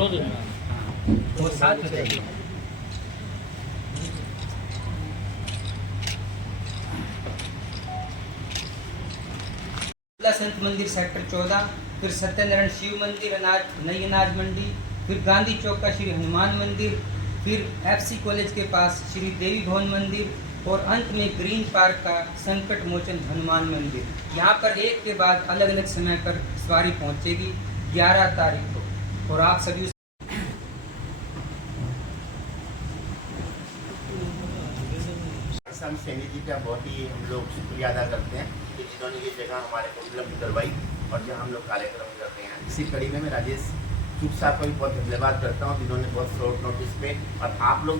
Close हो वो साथ हो जाएगी। संत मंदिर सेक्टर 14, फिर सत्यनारायण शिव मंदिर नई अनाज मंडी, फिर गांधी चौक का श्री हनुमान मंदिर, फिर एफसी कॉलेज के पास श्री देवी भवन मंदिर और अंत में ग्रीन पार्क का संकट मोचन हनुमान मंदिर। यहाँ पर एक के बाद अलग अलग समय पर सवारी पहुँचेगी 11 तारीख को। और आप सभी सैनी जी का बहुत ही हम लोग शुक्रिया अदा करते हैं कि जिन्होंने ये जगह हमारे को उपलब्ध करवाई और जहाँ हम लोग कार्यक्रम करते हैं। इसी कड़ी में मैं राजेश चूक साहब का भी बहुत धन्यवाद करता हूँ जिन्होंने बहुत शॉर्ट नोटिस पे, और आप लोग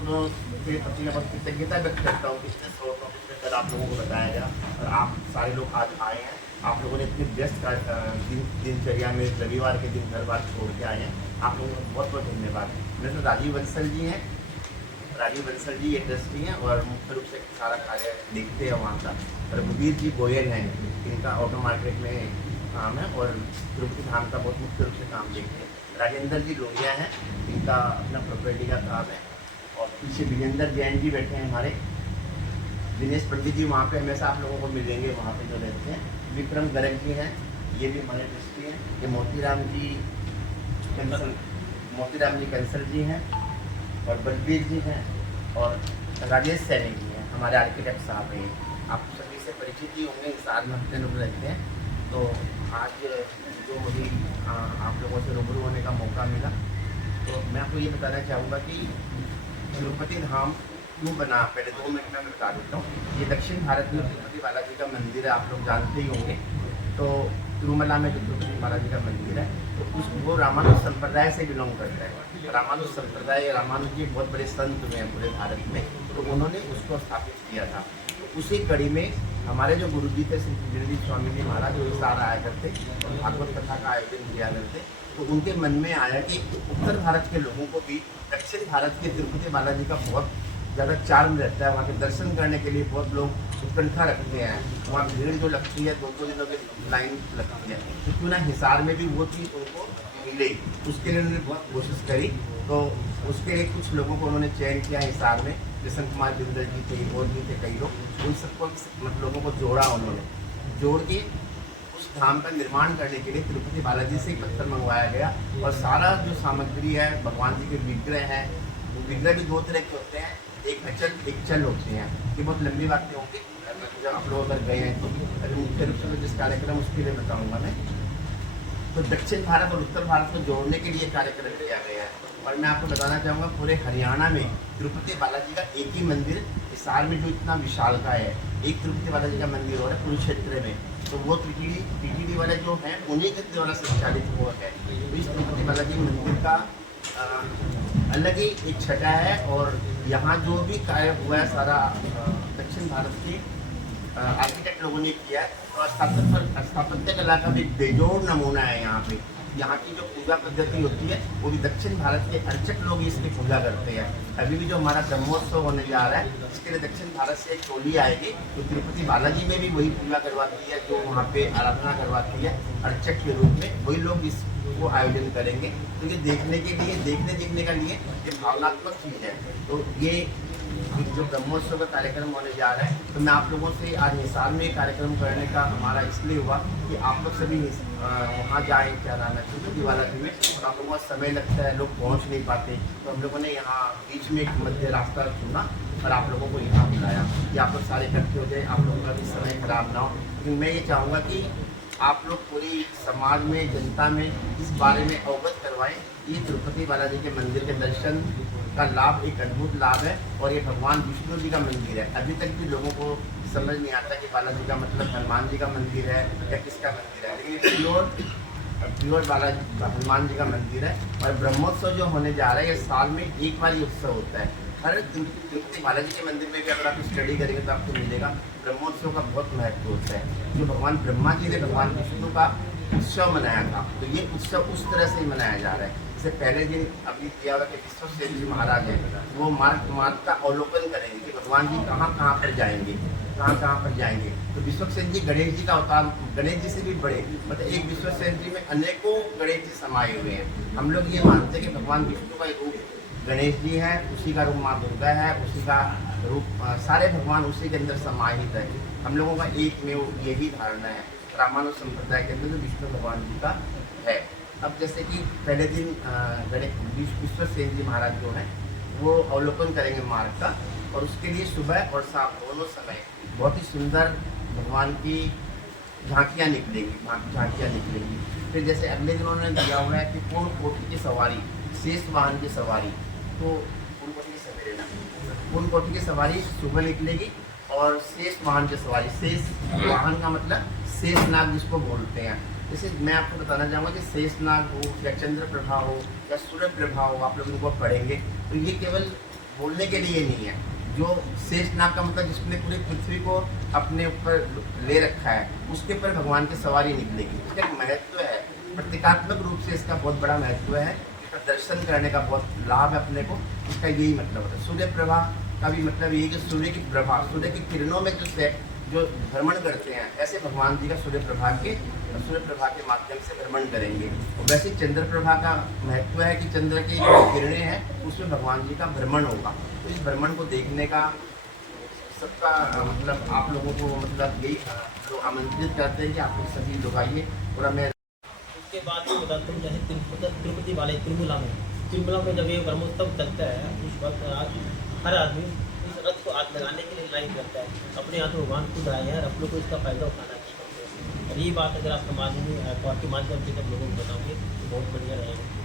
के प्रति मैं बहुत कृतज्ञता व्यक्त करता हूँ कि इतने शॉर्ट नोटिस में कल आप लोगों को बताया गया और आप सारे लोग आज आए हैं। आप लोगों ने इतने व्यस्त दिनचर्या में रविवार के दिन घर बार छोड़ के आए हैं, आप लोगों को बहुत बहुत धन्यवाद। मेरे तो राजीव बंसल जी हैं, राजीव बंसल जी एक ट्रस्टी हैं और मुख्य रूप से सारा कार्य देखते हैं वहाँ का। रघुवीर जी गोयल हैं, इनका ऑटो मार्केट में काम है और तिरुपति धाम का बहुत मुख्य रूप से काम देखते हैं। राजेंद्र जी लोहिया हैं, इनका अपना प्रॉपर्टी का काम है। और पीछे विजेंद्र जैन जी बैठे हैं हमारे। दिनेश पंडित जी वहाँ पे हमेशा आप लोगों को मिलेंगे, वहाँ पे जो रहते हैं। विक्रम गर्ग जी हैं, ये भी हमारे ट्रस्टी हैं। ये मोतीराम जी कंसल जी हैं और बलबीर जी हैं और राजेश सैनी जी हैं, हमारे आर्किटेक्ट साहब हैं। आप सभी से परिचित ही होंगे, साथ में हफ्ते लोग रहते हैं। तो आज जो मुझे आप लोगों से रूबरू होने का मौका मिला, तो मैं आपको ये बताना चाहूँगा कि तिरुपति धाम क्यों बना, पहले 2 मिनट में बता देता हूँ। ये दक्षिण भारत में तिरुपति बालाजी का मंदिर है, आप लोग जानते ही होंगे। तो तिरुमला में जो तिरुपति बालाजी का मंदिर है, तो वो रामानुज संप्रदाय से बिलोंग करता है। रामानुज संप्रदाय, रामानुज जी बहुत बड़े संत हुए हैं पूरे भारत में, तो उन्होंने उसको स्थापित किया था। तो उसी कड़ी में हमारे जो गुरु जी थे श्री त्रिवेणी स्वामी जी महाराज, जो इस सारा आया करते और भागवत कथा का आयोजन किया करते, तो उनके मन में आया कि उत्तर भारत के लोगों को भी दक्षिण भारत के तिरुपति बालाजी का बहुत ज़्यादा चार्म रहता है। वहाँ के दर्शन करने के लिए बहुत लोग उत्कंठा रखते हैं, वहाँ भीड़ जो लगती है 2-2 दिनों की लाइन लगती है, तो क्यों ना हिसार में भी वो चीज़ उनको मिले। उसके लिए उन्होंने बहुत कोशिश करी, तो उसके लिए कुछ लोगों को उन्होंने चयन किया हिसार में, जैसे कुमार बिंदल जी थे और भी थे कई लोग, उन सबको लोगों को जोड़ा, उन्होंने जोड़ के उस धाम का निर्माण करने के लिए तिरुपति बालाजी से पत्थर मंगवाया गया। और सारा जो सामग्री है, भगवान जी के विग्रह हैं, वो विग्रह भी 2 तरह के होते हैं, एक अचल एक चल होते हैं। ये बहुत लंबी बातें होंगी, जब आप लोग अगर गए हैं तो अभी मुख्य रूप से जिस कार्यक्रम उसके लिए बताऊँगा मैं। तो दक्षिण भारत और उत्तर भारत को जोड़ने के लिए कार्यक्रम किया गया है। और मैं आपको बताना चाहूँगा पूरे हरियाणा में तिरुपति बालाजी का एक ही मंदिर, हिसार में जो इतना विशालता है, एक तिरुपति बालाजी का मंदिर और है कुरुक्षेत्र में, तो वो टीटीडी वाले जो हैं उन्हीं के द्वारा संचालित हुआ है। तो इस तिरुपति बालाजी मंदिर का अलग ही एक छटा है। और यहाँ जो भी कार्य हुआ है सारा दक्षिण भारत के आर्किटेक्ट लोगों ने किया है। और स्थापत्य कला का भी बेजोड़ नमूना है यहाँ पे। यहाँ की जो पूजा पद्धति होती है वो भी दक्षिण भारत के अर्चक लोग इसकी पूजा करते हैं। अभी भी जो हमारा ब्रह्मोत्सव होने जा रहा है, इसके लिए दक्षिण भारत से एक टोली आएगी, तो तिरुपति बालाजी में भी वही पूजा करवाती है, जो वहाँ पे आराधना करवाती है अर्चक के रूप में, वही लोग इसको आयोजन करेंगे। तो ये देखने देखने का लिए ये भावनात्मक चीज़ है। तो ये जो ब्रह्मोत्सव का कार्यक्रम होने जा रहा है, तो मैं आप लोगों से आज हिसार में कार्यक्रम करने का हमारा इसलिए हुआ कि आप लोग सभी वहाँ जाएँ, क्या नाम है, तिरुपति बालाजी में, और आप लोगों का समय लगता है, लोग पहुँच नहीं पाते, तो हम लोगों ने यहाँ बीच में एक मध्य रास्ता चुना और आप लोगों को यहाँ बुलाया कि आप लोग सारे इकट्ठे हो जाए, आप लोगों का भी समय खराब ना हो। लेकिन मैं ये चाहूँगा कि आप लोग पूरी समाज में, जनता में इस बारे में अवगत करवाएं। ये तिरुपति बालाजी के मंदिर के दर्शन का लाभ एक अद्भुत लाभ है और ये भगवान विष्णु जी का मंदिर है। अभी तक भी लोगों को समझ नहीं आता कि बालाजी का मतलब हनुमान जी का मंदिर है या किसका मंदिर है, लेकिन ये प्योर बालाजी हनुमान जी का मंदिर है। और ब्रह्मोत्सव जो होने जा रहा है, ये साल में एक बार ये उत्सव होता है। हर तिरुपति बालाजी के मंदिर में भी अगर आप स्टडी करेंगे तो आपको मिलेगा ब्रह्मोत्सव का बहुत महत्व होता है। जो भगवान ब्रह्मा जी ने भगवान विष्णु का उत्सव मनाया था, तो ये उत्सव उस तरह से ही मनाया जा रहा है। इससे पहले दिन अभी किया हुआ कि विश्वसेन जी महाराज हैं, वो मार्ग का अवलोकन करेंगे कि भगवान जी कहाँ कहाँ पर जाएंगे। कहाँ पर जाएंगे। तो विश्वक्सेन जी गणेश जी का अवतार, गणेश जी से भी बड़े, मतलब एक विश्वक्सेन जी में अनेकों गणेश जी समाये हुए हैं। हम लोग ये मानते हैं कि भगवान विष्णु का रूप गणेश जी है, उसी का रूप माँ दुर्गा है, उसी का रूप सारे भगवान उसी के अंदर समाहित है। हम लोगों का एक में यही धारणा है रामानुज संप्रदाय के अंदर जो विष्णु भगवान जी का है। अब जैसे कि पहले दिन विश्वक्सेन जी महाराज जो हैं वो अवलोकन करेंगे मार्ग का, और उसके लिए सुबह और शाम दोनों समय बहुत ही सुंदर भगवान की झांकियाँ निकलेगी। फिर जैसे अगले दिन उन्होंने दिया हुआ है कि पूर्ण कोटि की सवारी, शेष वाहन की सवारी, तो पूर्ण कोटि की सवेरे ना, पूर्ण कोटि की सवारी सुबह निकलेगी, और शेष वाहन की सवारी, शेष वाहन का मतलब शेषनाग जिसको बोलते हैं। जैसे मैं आपको बताना चाहूँगा कि शेषनाग हो या चंद्र प्रभा हो या सूर्य प्रभा हो, आप लोग इनको पढ़ेंगे तो ये केवल बोलने के लिए नहीं है। जो शेषनाग का मतलब जिसने पूरी पृथ्वी को अपने ऊपर ले रखा है, उसके ऊपर भगवान की सवारी निकलेगी। इसका एक महत्व है, प्रतीकात्मक रूप से इसका बहुत बड़ा महत्व है, इसका दर्शन करने का बहुत लाभ है अपने को। इसका यही मतलब है। सूर्य प्रभा का भी मतलब यही कि सूर्य की प्रभा, सूर्य की किरणों में जो भ्रमण करते हैं, ऐसे भगवान जी का सूर्य प्रभा के माध्यम से भ्रमण करेंगे। और वैसे चंद्र प्रभा का महत्व है कि चंद्र की जो किरणें हैं उसमें भगवान जी का भ्रमण होगा। तो इस भ्रमण को देखने का सबका मतलब आप लोगों को मतलब यही तो आमंत्रित करते हैं कि आप लोग सभी लोग आइए। और मैं उसके बाद ये बताता हूँ, जैसे तिरुपति वाले तिरुमला में जब ये ब्रह्मोत्सव चलता है, उस वक्त हर आदमी इस रथ को हाथ लगाने के लिए लाइन करता है। अपने हाथ में भगवान खुद आए हैं और आप लोग को इसका फायदा उठाना चाहिए। और ये बात अगर आप समाज में के माध्यम से सब लोगों को बताओगे तो बहुत बढ़िया रहेगा।